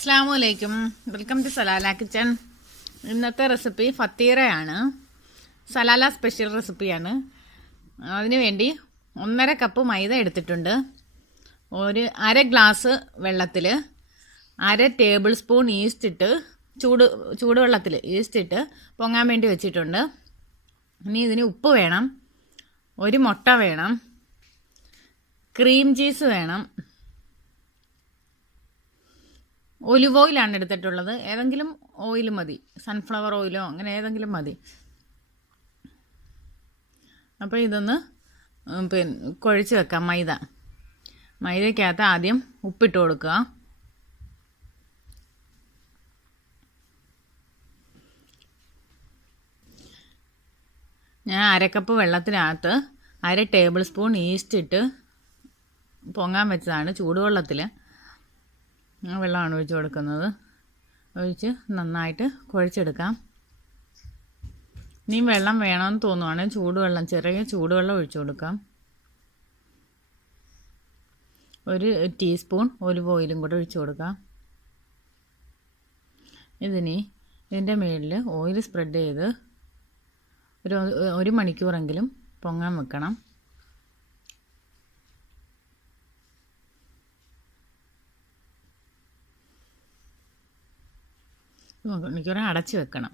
അസ്സലാമലൈക്കും, welcome to Salalah kitchen. ഇന്നത്തെ recipe ഫത്തീറയാണ്. Salalah special റെസിപ്പിയാണ്. അതിനു വേണ്ടി 1.5 കപ്പ് മൈദ എടുത്തിട്ടുണ്ട്. ഒരു 1/2 ഗ്ലാസ് വെള്ളത്തിൽ 1/2 ടേബിൾ സ്പൂൺ ഈസ്റ്റ് ഇട്ട് ചൂടുവെള്ളത്തിൽ ഈസ്റ്റ് ഇട്ട് പൊങ്ങാൻ വേണ്ടി വെച്ചിട്ടുണ്ട്. ഇനി ഇതിന് ഉപ്പ് വേണം, ഒരു മുട്ട വേണം, ക്രീം ചീസ് വേണം, ഒലിവ് ഓയിലാണ് എടുത്തിട്ടുള്ളത്. ഏതെങ്കിലും ഓയിൽ മതി, സൺഫ്ലവർ ഓയിലോ അങ്ങനെ ഏതെങ്കിലും മതി. അപ്പോൾ ഇതൊന്ന് കുഴച്ച് വെക്കാം. മൈദയ്ക്കകത്ത് ആദ്യം ഉപ്പിട്ട് കൊടുക്കുക. ഞാൻ 1/2 കപ്പ് വെള്ളത്തിനകത്ത് 1/2 ടേബിൾ സ്പൂൺ ഈസ്റ്റ് ഇട്ട് പൊങ്ങാൻ വെച്ചതാണ്. ചൂടുവെള്ളത്തിൽ വെള്ളമാണ് ഒഴിച്ച് കൊടുക്കുന്നത്. ഒഴിച്ച് നന്നായിട്ട് കുഴച്ചെടുക്കാം. ഇനിയും വെള്ളം വേണമെന്ന് തോന്നുവാണെങ്കിൽ ചെറിയ ചൂടുവെള്ളം ഒഴിച്ചു കൊടുക്കാം. 1 ടീസ്പൂൺ ഒലിവ് ഓയിലും കൂടെ ഒഴിച്ചു കൊടുക്കാം. ഇതിൻ്റെ മുകളിൽ ഓയിൽ സ്പ്രെഡ് ചെയ്ത് ഒരു മണിക്കൂറെങ്കിലും പൊങ്ങാൻ വെക്കണം. മണിക്കൂറെ അടച്ച് വെക്കണം.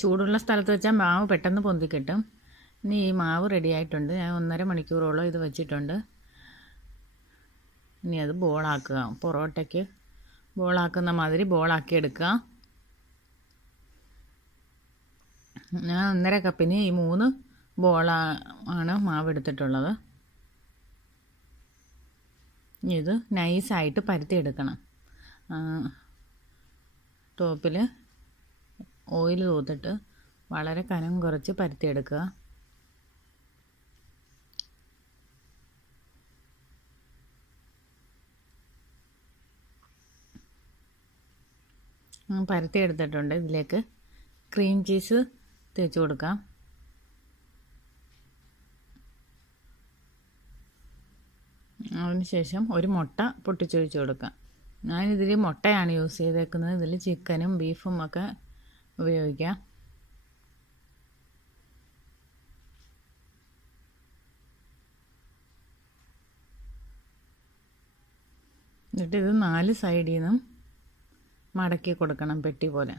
ചൂടുള്ള സ്ഥലത്ത് വെച്ചാൽ മാവ് പെട്ടെന്ന് പൊന്തി കിട്ടും. ഇനി ഈ മാവ് റെഡി ആയിട്ടുണ്ട്. ഞാൻ 1.5 മണിക്കൂറോളം ഇത് വെച്ചിട്ടുണ്ട്. ഇനി അത് ബോളാക്കുക. പൊറോട്ടയ്ക്ക് ബോളാക്കുന്ന മാതിരി ബോളാക്കി എടുക്കുക. ഞാൻ 1.5 കപ്പിന് ഈ 3 ബോളാണ് മാവ് എടുത്തിട്ടുള്ളത്. ഇത് നൈസായിട്ട് പരത്തിയെടുക്കണം. ടോപ്പിൽ ഓയിൽ തൂത്തിട്ട് വളരെ കനം കുറച്ച് പരത്തിയെടുക്കുക. പരത്തിയെടുത്തിട്ടുണ്ട്. ഇതിലേക്ക് ക്രീം ചീസ് തേച്ച് കൊടുക്കാം. അതിനുശേഷം ഒരു മുട്ട പൊട്ടിച്ചൊഴിച്ച് കൊടുക്കാം. ഞാനിതിൽ മുട്ടയാണ് യൂസ് ചെയ്തേക്കുന്നത്. ഇതിൽ ചിക്കനും ബീഫും ഒക്കെ ഉപയോഗിക്കാം. എന്നിട്ട് ഇത് 4 സൈഡിൽ നിന്നും മടക്കി കൊടുക്കണം, പെട്ടി പോലെ.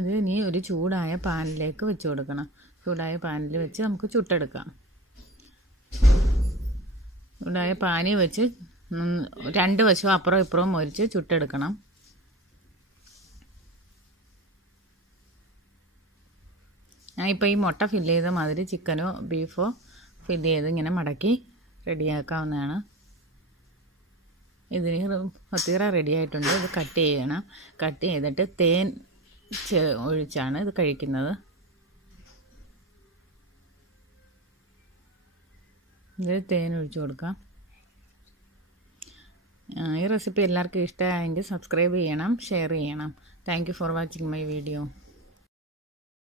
ഇത് ഇനി ഒരു ചൂടായ പാനിലേക്ക് വെച്ച് കൊടുക്കണം. ചൂടായ പാനിൽ വെച്ച് നമുക്ക് ചുട്ടെടുക്കാം. ചൂടായ പാനി വെച്ച് 2 വശവും അപ്പുറം ഇപ്പുറവും മൊരിച്ച് ചുട്ടെടുക്കണം. ഞാൻ ഇപ്പോൾ ഈ മുട്ട ഫില്ല് ചെയ്ത മാതിരി ചിക്കനോ ബീഫോ ഫില്ല് ചെയ്ത് ഇങ്ങനെ മടക്കി റെഡിയാക്കാവുന്നതാണ്. ഇതിന് ഫത്തീറ റെഡി ആയിട്ടുണ്ട്. ഇത് കട്ട് ചെയ്യണം. കട്ട് ചെയ്തിട്ട് തേൻ ഒഴിച്ചാണ് ഇത് കഴിക്കുന്നത്. ഇത് തേൻ ഒഴിച്ച് കൊടുക്കാം. ഈ റെസിപ്പി എല്ലാവർക്കും ഇഷ്ടമായെങ്കിൽ സബ്സ്ക്രൈബ് ചെയ്യണം, ഷെയർ ചെയ്യണം. Thank you for watching my video.